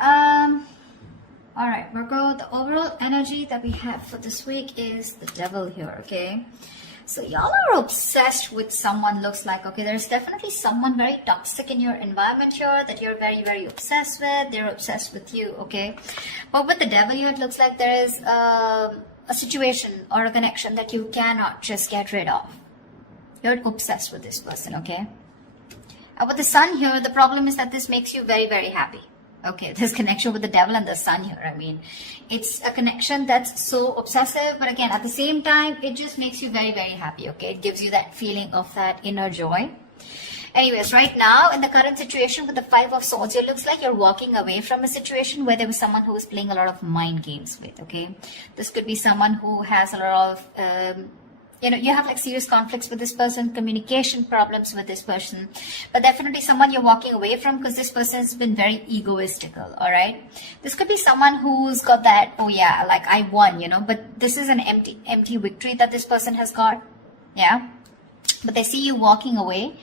All right, Virgo, the overall energy that we have for this week is the devil here, okay? So y'all are obsessed with someone, looks like, okay? There's definitely someone very toxic in your environment here that you're very, very obsessed with. They're obsessed with you, okay? But with the devil here, it looks like there is a situation or a connection that you cannot just get rid of. You're obsessed with this person, okay? With the sun here, the problem is that this makes you very, very happy. Okay, this connection with the devil and the sun here, I mean, it's a connection that's so obsessive, but again, at the same time, it just makes you very, very happy, okay? It gives you that feeling of that inner joy. Anyways, right now, in the current situation with the Five of Swords, it looks like you're walking away from a situation where there was someone who was playing a lot of mind games with, okay? This could be someone who has a lot of... you have like serious conflicts with this person, communication problems with this person, but definitely someone you're walking away from because this person has been very egoistical, all right? This could be someone who's got that, oh yeah, like I won, but this is an empty victory that this person has got, yeah? But they see you walking away.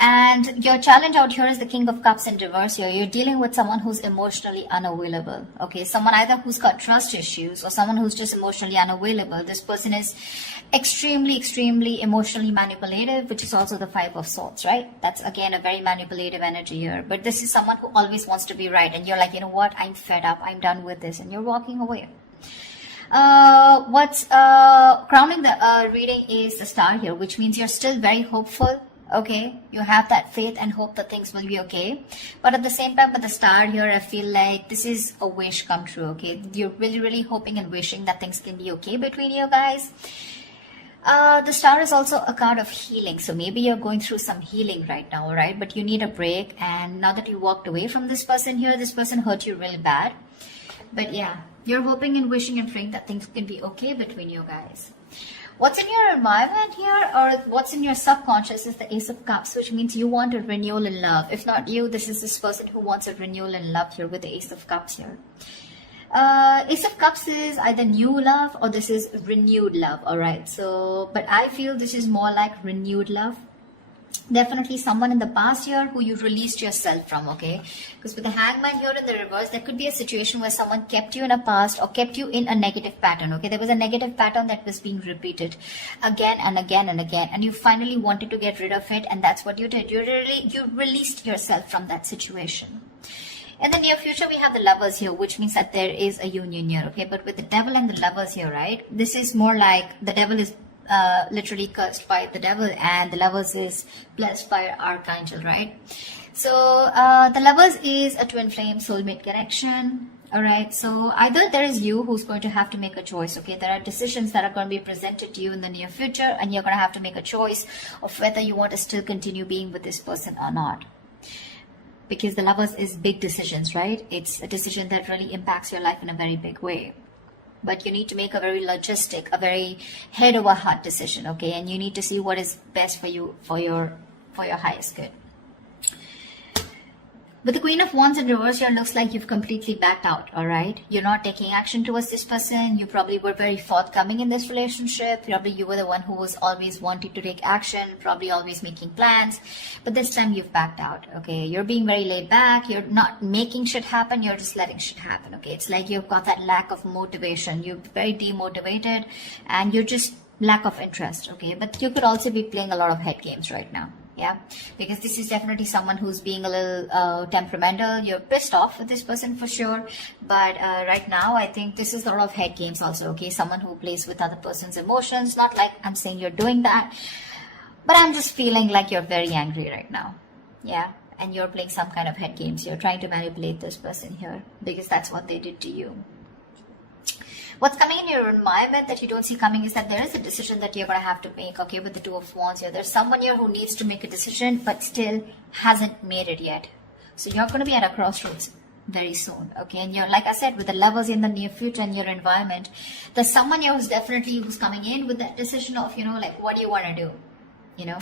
And your challenge out here is the King of Cups in reverse here. You're dealing with someone who's emotionally unavailable. Okay, someone either who's got trust issues or someone who's just emotionally unavailable. This person is extremely emotionally manipulative, which is also the Five of Swords, right? That's again a very manipulative energy here. But this is someone who always wants to be right. And you're like, you know what? I'm fed up. I'm done with this. And you're walking away. What's crowning the reading is the Star here, which means you're still very hopeful. Okay, you have that faith and hope that things will be okay. But at the same time, with the Star here, I feel like this is a wish come true, okay? You're really hoping and wishing that things can be okay between you guys. The Star is also a card of healing. So maybe you're going through some healing right now, right? But you need a break. And now that you walked away from this person here, this person hurt you really bad. But yeah, you're hoping and wishing and praying that things can be okay between you guys. What's in your environment here, or what's in your subconscious, is the Ace of Cups, which means you want a renewal in love. If not you, this is this person who wants a renewal in love here with the Ace of Cups here. Ace of Cups is either new love or this is renewed love, alright? So, but I feel this is more like renewed love. Definitely someone in the past here who you released yourself from, okay? Because with the Hangman here in the reverse, there could be a situation where someone kept you in a past or kept you in a negative pattern, okay? There was a negative pattern that was being repeated again and again and again, and you finally wanted to get rid of it, and that's what you did. You released yourself from that situation. In the near future, we have the Lovers here, which means that there is a union here, okay? But with the Devil and the Lovers here, right? This is more like the Devil is literally cursed by the devil and the Lovers is blessed by Archangel, right? So the Lovers is a twin flame soulmate connection, all right? So either there is you who's going to have to make a choice, okay? There are decisions that are going to be presented to you in the near future, and you're going to have to make a choice of whether you want to still continue being with this person or not. Because the Lovers is big decisions, right? It's a decision that really impacts your life in a very big way. But you need to make a very logistic, a very head over heart decision, okay? And you need to see what is best for you, for your highest good. With the Queen of Wands in reverse here, looks like you've completely backed out, all right? You're not taking action towards this person. You probably were very forthcoming in this relationship. Probably you were the one who was always wanting to take action, probably always making plans. But this time you've backed out, okay? You're being very laid back. You're not making shit happen. You're just letting shit happen, okay? It's like you've got that lack of motivation. You're very demotivated and you're just lack of interest, okay? But you could also be playing a lot of head games right now. Yeah, because this is definitely someone who's being a little temperamental. You're pissed off with this person for sure. But right now, I think this is a lot of head games also, okay? Someone who plays with other person's emotions. Not like I'm saying you're doing that, but I'm just feeling like you're very angry right now. Yeah, and you're playing some kind of head games. You're trying to manipulate this person here because that's what they did to you. What's coming in your environment that you don't see coming is that there is a decision that you're going to have to make, okay, with the Two of Wands here. There's someone here who needs to make a decision but still hasn't made it yet. So you're going to be at a crossroads very soon, okay? And you're, like I said, with the Lovers in the near future in your environment, there's someone here who's coming in with that decision of, like, what do you want to do,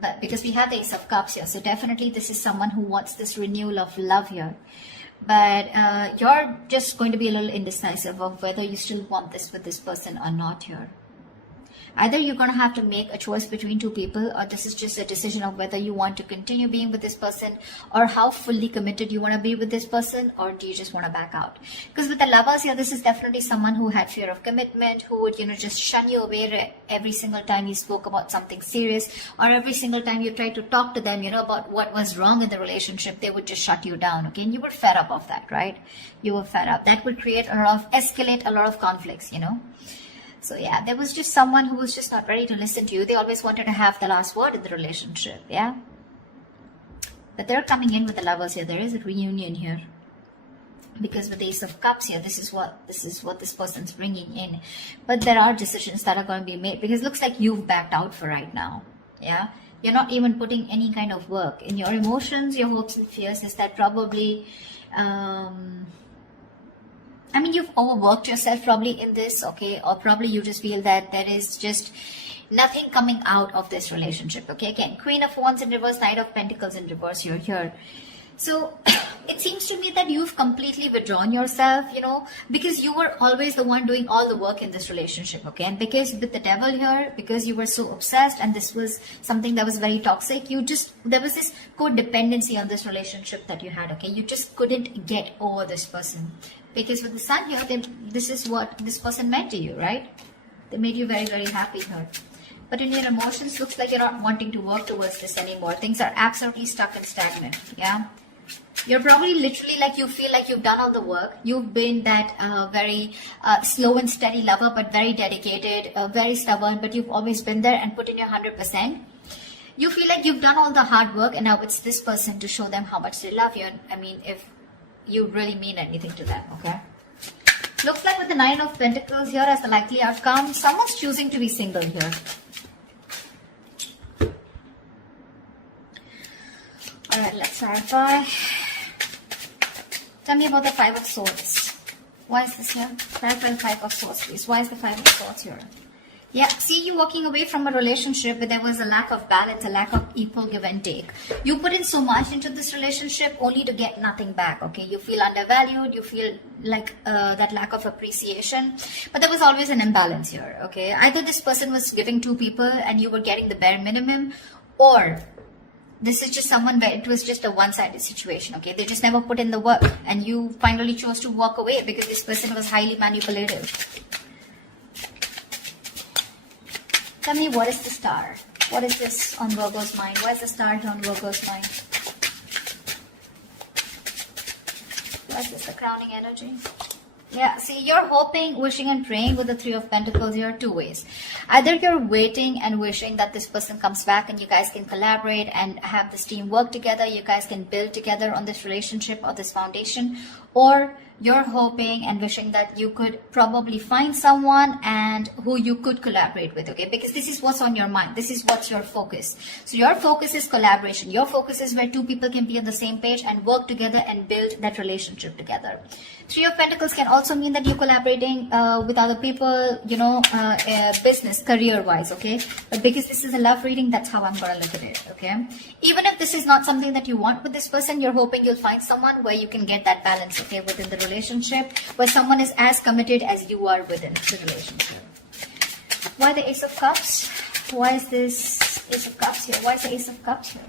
But because we have the Ace of Cups here, so definitely this is someone who wants this renewal of love here. But you're just going to be a little indecisive of whether you still want this with this person or not here. Either you're going to have to make a choice between two people, or this is just a decision of whether you want to continue being with this person, or how fully committed you want to be with this person, or do you just want to back out? Because with the Lovers here, this is definitely someone who had fear of commitment, who would, just shun you away every single time you spoke about something serious, or every single time you tried to talk to them, about what was wrong in the relationship. They would just shut you down, okay? And you were fed up of that, right? You were fed up. That would create escalate a lot of conflicts, So yeah, there was just someone who was just not ready to listen to you. They always wanted to have the last word in the relationship, yeah? But they're coming in with the Lovers here. There is a reunion here. Because with the Ace of Cups here, this is what this person's bringing in. But there are decisions that are going to be made, because it looks like you've backed out for right now, yeah? You're not even putting any kind of work in your emotions, your hopes and fears. Is that probably you've overworked yourself probably in this, okay? Or probably you just feel that there is just nothing coming out of this relationship, okay? Again, Queen of Wands in reverse, Knight of Pentacles in reverse, you're here. So it seems to me that you've completely withdrawn yourself, because you were always the one doing all the work in this relationship, okay? And because with the Devil here, because you were so obsessed and this was something that was very toxic, there was this codependency on this relationship that you had, okay? You just couldn't get over this person. Because with the Sun here, this is what this person meant to you, right? They made you very, very happy here. But in your emotions, looks like you're not wanting to work towards this anymore. Things are absolutely stuck and stagnant, yeah? You're probably literally like, you feel like you've done all the work. You've been that very slow and steady lover, but very dedicated, very stubborn, but you've always been there and put in your 100%. You feel like you've done all the hard work, and now it's this person to show them how much they love you. And if you really mean anything to them, okay? Looks like with the Nine of Pentacles here as the likely outcome, someone's choosing to be single here. Alright, let's clarify. Tell me about the Five of Swords. Why is this here? Clarify the Five of Swords, please. Why is the Five of Swords here? Yeah, see you walking away from a relationship where there was a lack of balance, a lack of equal give and take. You put in so much into this relationship only to get nothing back, okay? You feel undervalued, you feel like that lack of appreciation. But there was always an imbalance here, okay? Either this person was giving to people and you were getting the bare minimum, or this is just someone where it was just a one-sided situation, okay? They just never put in the work, and you finally chose to walk away because this person was highly manipulative. Tell me, what is the Star? What is this on Virgo's mind? Why is the Star here on Virgo's mind? What is this, the crowning energy? Yeah, see, you're hoping, wishing and praying with the Three of Pentacles here two ways. Either you're waiting and wishing that this person comes back and you guys can collaborate and have this team work together. You guys can build together on this relationship or this foundation. Or you're hoping and wishing that you could probably find someone and who you could collaborate with, okay? Because this is what's on your mind. This is what's your focus. So your focus is collaboration. Your focus is where two people can be on the same page and work together and build that relationship together. Three of Pentacles can also mean that you're collaborating with other people, business, career-wise, okay? But because this is a love reading, that's how I'm going to look at it, okay? Even if this is not something that you want with this person, you're hoping you'll find someone where you can get that balance, okay, within the relationship, where someone is as committed as you are within the relationship. Why the Ace of Cups? Why is this Ace of Cups here? Why is the Ace of Cups here?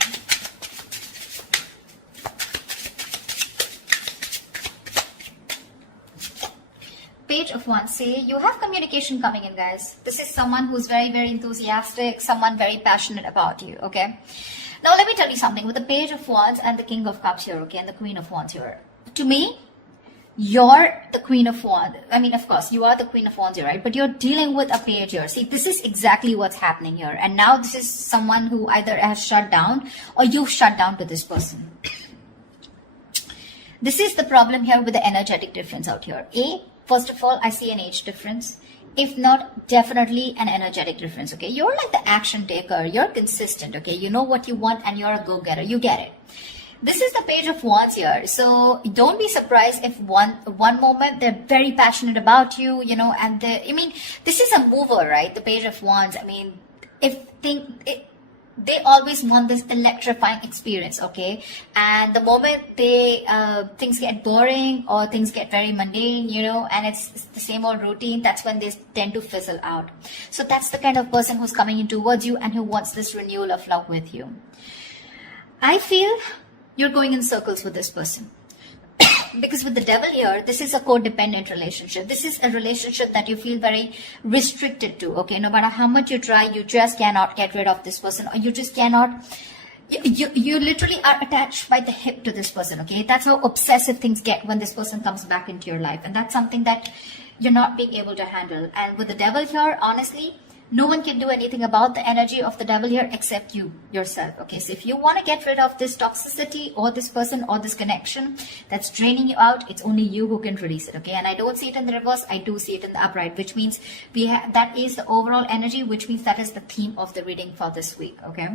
Page of Wands. See, you have communication coming in, guys. This is someone who's very, very enthusiastic, someone very passionate about you, okay? Now, let me tell you something. With the Page of Wands and the King of Cups here, okay, and the Queen of Wands here, to me, you're the Queen of Wands. I mean, of course, you are the Queen of Wands here, right? But you're dealing with a page here. See, this is exactly what's happening here. And now this is someone who either has shut down or you've shut down to this person. This is the problem here with the energetic difference out here. First of all, I see an age difference. If not, definitely an energetic difference, okay? You're like the action taker. You're consistent, okay? You know what you want and you're a go-getter. You get it. This is the Page of Wands here. So don't be surprised if one moment they're very passionate about you, and this is a mover, right? The Page of Wands. I mean, they always want this electrifying experience, okay? And the moment they things get boring or things get very mundane, you know, and it's the same old routine, that's when they tend to fizzle out. So that's the kind of person who's coming in towards you and who wants this renewal of love with you. I feel you're going in circles with this person. Because with the devil here, this is a codependent relationship. This is a relationship that you feel very restricted to, okay? No matter how much you try, you just cannot get rid of this person, or you just cannot, you literally are attached by the hip to this person, okay? That's how obsessive things get when this person comes back into your life. And that's something that you're not being able to handle. And with the devil here, honestly, no one can do anything about the energy of the devil here except you, yourself. Okay, so if you want to get rid of this toxicity or this person or this connection that's draining you out, it's only you who can release it. Okay, and I don't see it in the reverse, I do see it in the upright, which means that is the overall energy, which means that is the theme of the reading for this week. Okay,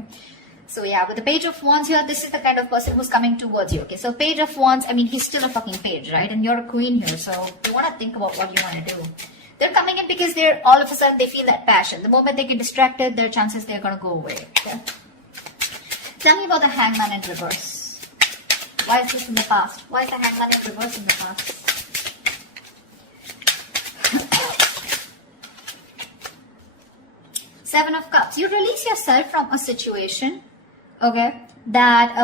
so yeah, with the Page of Wands here, this is the kind of person who's coming towards you. Okay, so Page of Wands, I mean, he's still a fucking page, right? And you're a queen here, so you want to think about what you want to do. They're coming in because they're all of a sudden they feel that passion. The moment they get distracted, their chances they're going to go away. Okay? Tell me about the Hangman in reverse. Why is this in the past? Why is the Hangman in reverse in the past? Seven of Cups. You release yourself from a situation, okay, that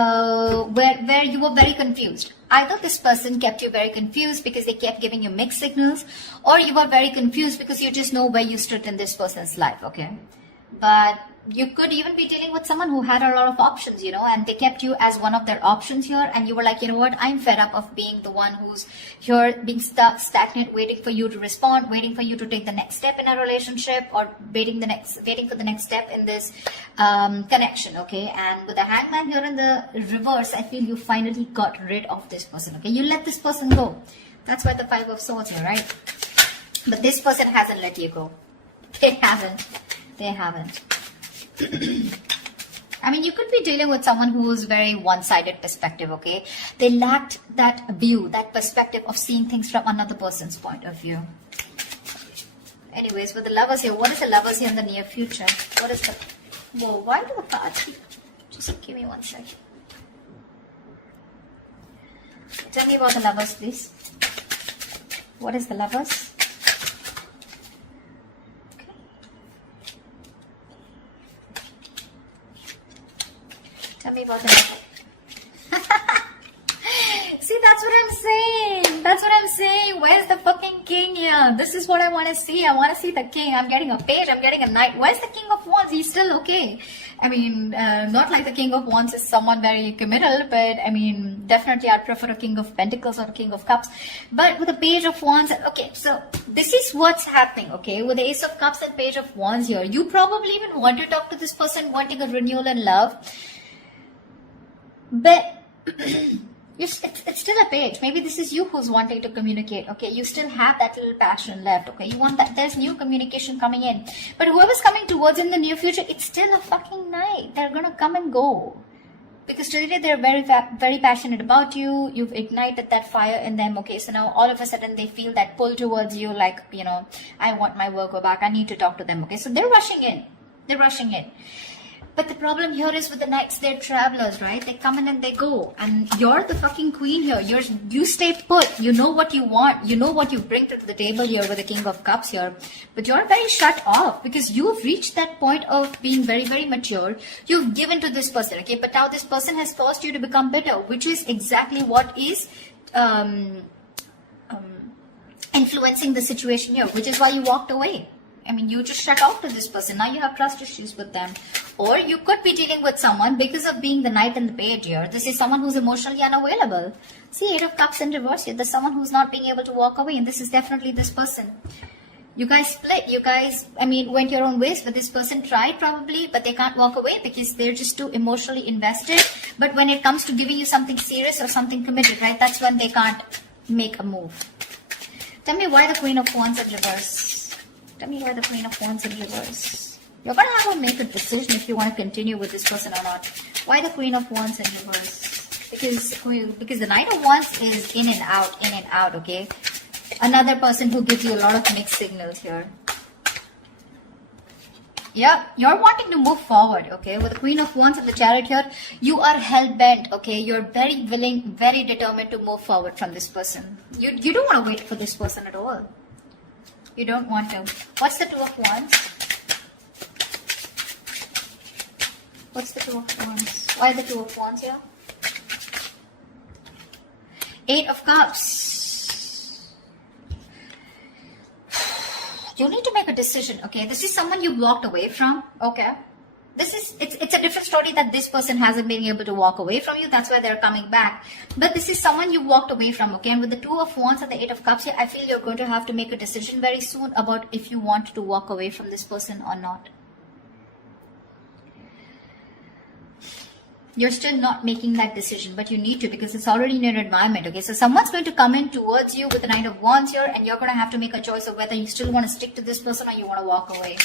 where you were very confused. Either this person kept you very confused because they kept giving you mixed signals, or you were very confused because you just know where you stood in this person's life, okay? But you could even be dealing with someone who had a lot of options, you know, and they kept you as one of their options here, and you were like, you know what, I'm fed up of being the one who's here being stuck, stagnant, waiting for you to respond, waiting for you to take the next step in a relationship, or waiting for the next step in this connection, okay? And with the Hangman here in the reverse, I feel you finally got rid of this person, okay? You let this person go. That's why the Five of Swords here, right? But this person hasn't let you go. They haven't. They haven't. I mean, you could be dealing with someone who's very one-sided perspective, okay? They lacked that view, that perspective of seeing things from another person's point of view. Anyways, with the Lovers here, what is the Lovers here in the near future? What is the... Whoa, why do the cards? Just give me one second. Tell me about the Lovers, please. What is the Lovers? Tell me about the Lovers. See, that's what I'm saying. That's what I'm saying. Where's the fucking king here? This is what I want to see. I want to see the king. I'm getting a page. I'm getting a knight. Where's the King of Wands? He's still okay. I mean, not like the King of Wands is someone very committal, but I mean, definitely I'd prefer a King of Pentacles or a King of Cups. But with the Page of Wands, okay, so this is what's happening, okay? With the Ace of Cups and Page of Wands here, you probably even want to talk to this person, wanting a renewal in love. But it's still a page. Maybe this is you who's wanting to communicate, okay? You still have that little passion left, okay? You want that, there's new communication coming in. But whoever's coming towards in the near future, it's still a fucking night. They're gonna come and go. Because today they're very passionate about you. You've ignited that fire in them, okay? So now all of a sudden they feel that pull towards you, like, you know, I want my Virgo back. I need to talk to them, okay? So they're rushing in. They're rushing in. But the problem here is with the knights, they're travelers, right? They come in and they go. And you're the fucking queen here. You stay put. You know what you want. You know what you bring to the table here with the King of Cups here. But you're very shut off because you've reached that point of being very, very mature. You've given to this person, okay? But now this person has forced you to become bitter, which is exactly what is influencing the situation here, which is why you walked away. I mean, you just shut off to this person. Now you have trust issues with them. Or you could be dealing with someone because of being the Knight and the Page here. This is someone who's emotionally unavailable. See, Eight of Cups in reverse here. There's someone who's not being able to walk away. And this is definitely this person. You guys split. You guys, I mean, went your own ways. But this person tried probably. But they can't walk away because they're just too emotionally invested. But when it comes to giving you something serious or something committed, right? That's when they can't make a move. Tell me why the Queen of Wands in reverse. Tell me why the Queen of Wands in reverse. You're going to have to make a decision if you want to continue with this person or not. Why the Queen of Wands in reverse? Because the Knight of Wands is in and out, okay? Another person who gives you a lot of mixed signals here. Yeah, you're wanting to move forward, okay? With the Queen of Wands and the Chariot here, you are hell-bent, okay? You're very willing, very determined to move forward from this person. You don't want to wait for this person at all. You don't want to. What's the Two of Wands? What's the Two of Wands? Why the Two of Wands here? Eight of Cups. You need to make a decision, okay? This is someone you walked away from, okay? It's a different story that this person hasn't been able to walk away from you. That's why they're coming back. But this is someone you walked away from, okay? And with the Two of Wands and the Eight of Cups here, I feel you're going to have to make a decision very soon about if you want to walk away from this person or not. You're still not making that decision, but you need to, because it's already in your environment, okay? So someone's going to come in towards you with the Knight of Wands here, and you're going to have to make a choice of whether you still want to stick to this person or you want to walk away.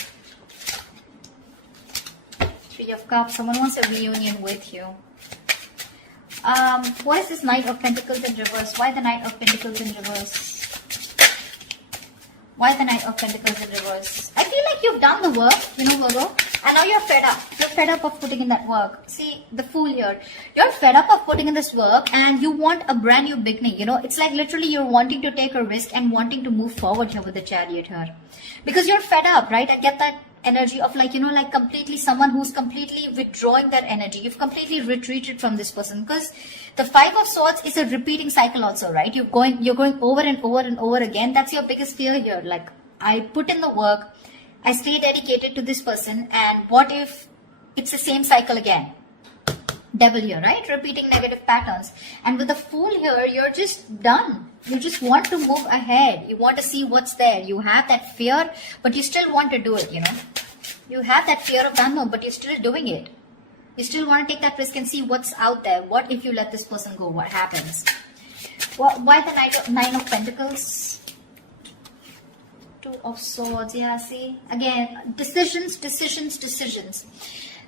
Three of Cups. Someone wants a reunion with you. What is this Knight of Pentacles in reverse? Why the Knight of Pentacles in reverse? Why the Knight of Pentacles in reverse? I feel like you've done the work, you know, Virgo. And now you're fed up. You're fed up of putting in that work. See, the Fool here. You're fed up of putting in this work and you want a brand new beginning. You know, it's like literally you're wanting to take a risk and wanting to move forward here with the Chariot here. Because you're fed up, right? I get that energy of like, you know, like completely someone who's completely withdrawing that energy. You've completely retreated from this person, because the Five of Swords is a repeating cycle also, right? You're going over and over and over again. That's your biggest fear here. Like, I put in the work, I stay dedicated to this person, and what if it's the same cycle again? Devil here, right? Repeating negative patterns. And with the Fool here, you're just done. You just want to move ahead. You want to see what's there. You have that fear, but you still want to do it, you know. You have that fear of the unknown, but you're still doing it. You still want to take that risk and see what's out there. What if you let this person go? What happens? Why the Nine of Pentacles? Two of Swords, yeah, see? Again, decisions.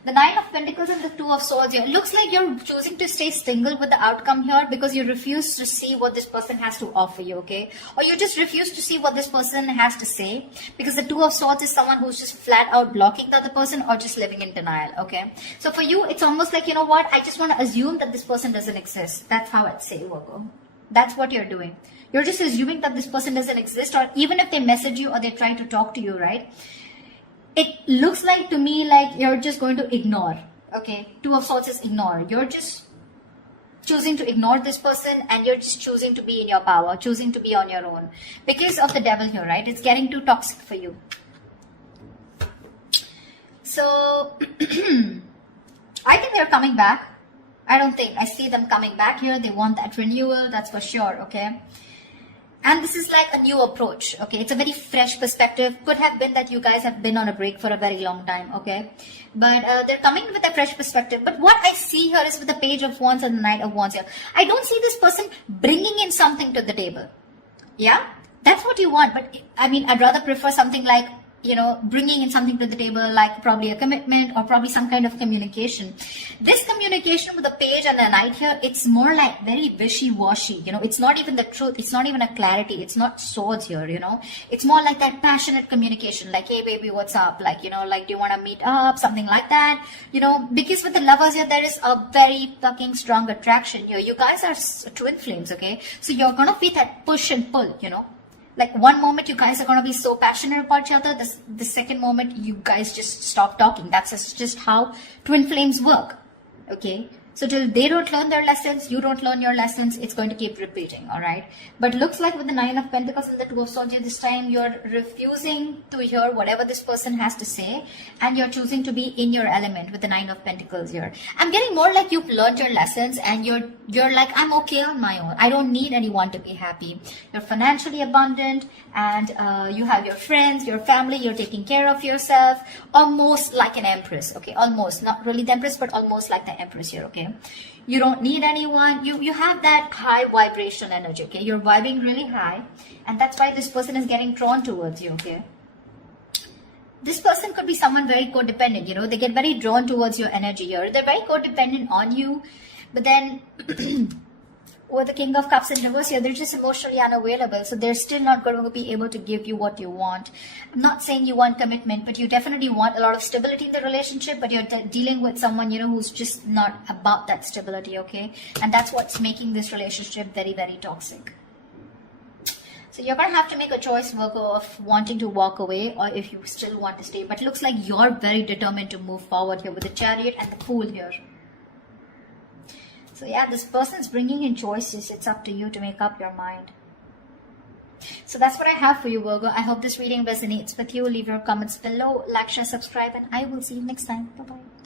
The Nine of Pentacles and the Two of Swords here. It looks like you're choosing to stay single with the outcome here because you refuse to see what this person has to offer you, okay? Or you just refuse to see what this person has to say, because the Two of Swords is someone who's just flat out blocking the other person or just living in denial, okay? So for you, it's almost like, you know what? I just want to assume that this person doesn't exist. That's how I'd say, Virgo. That's what you're doing. You're just assuming that this person doesn't exist, or even if they message you or they try to talk to you, right? It looks like to me like you're just going to ignore, okay? Two of Swords is ignore. You're just choosing to ignore this person, and you're just choosing to be in your power, choosing to be on your own. Because of the Devil here, right? It's getting too toxic for you. So, I think they're coming back. I see them coming back here. They want that renewal, that's for sure, okay? And this is like a new approach, okay? It's a very fresh perspective. Could have been that you guys have been on a break for a very long time, okay? But they're coming with a fresh perspective. But what I see here is with the Page of Wands and the Knight of Wands here, I don't see this person bringing in something to the table. Yeah? That's what you want. But I mean, I'd rather prefer something like, you know, bringing in something to the table, like probably a commitment or probably some kind of communication. This communication with the Page and the Knight here, it's more like very wishy-washy, you know. It's not even the truth. It's not even a clarity. It's not swords here, you know. It's more like that passionate communication, like, hey baby, what's up? Like, you know, like, do you want to meet up? Something like that, you know. Because with the Lovers here, there is a very fucking strong attraction here. You guys are twin flames, okay? So you're gonna be that push and pull, you know. Like, one moment you guys are going to be so passionate about each other, the second moment you guys just stop talking. That's just how twin flames work, okay? So till they don't learn their lessons, you don't learn your lessons, it's going to keep repeating, all right? But looks like with the Nine of Pentacles and the Two of Swords, this time you're refusing to hear whatever this person has to say, and you're choosing to be in your element with the Nine of Pentacles here. I'm getting more like you've learned your lessons, and you're like, I'm okay on my own. I don't need anyone to be happy. You're financially abundant, and you have your friends, your family, you're taking care of yourself, almost like an empress, okay? Almost, not really the empress, but almost like the empress here, okay? You don't need anyone. You have that high vibrational energy, okay? You're vibing really high, and that's why this person is getting drawn towards you, okay? This person could be someone very codependent, you know? They get very drawn towards your energy here. They're very codependent on you, but then with the King of Cups in reverse here, they're just emotionally unavailable. So they're still not going to be able to give you what you want. I'm not saying you want commitment, but you definitely want a lot of stability in the relationship, but you're dealing with someone, you know, who's just not about that stability, okay? And that's what's making this relationship very, very toxic. So you're going to have to make a choice, Virgo, of wanting to walk away or if you still want to stay. But it looks like you're very determined to move forward here with the Chariot and the Fool here. So yeah, this person's bringing in choices. It's up to you to make up your mind. So that's what I have for you, Virgo. I hope this reading resonates with you. Leave your comments below, like, share, subscribe, and I will see you next time. Bye-bye.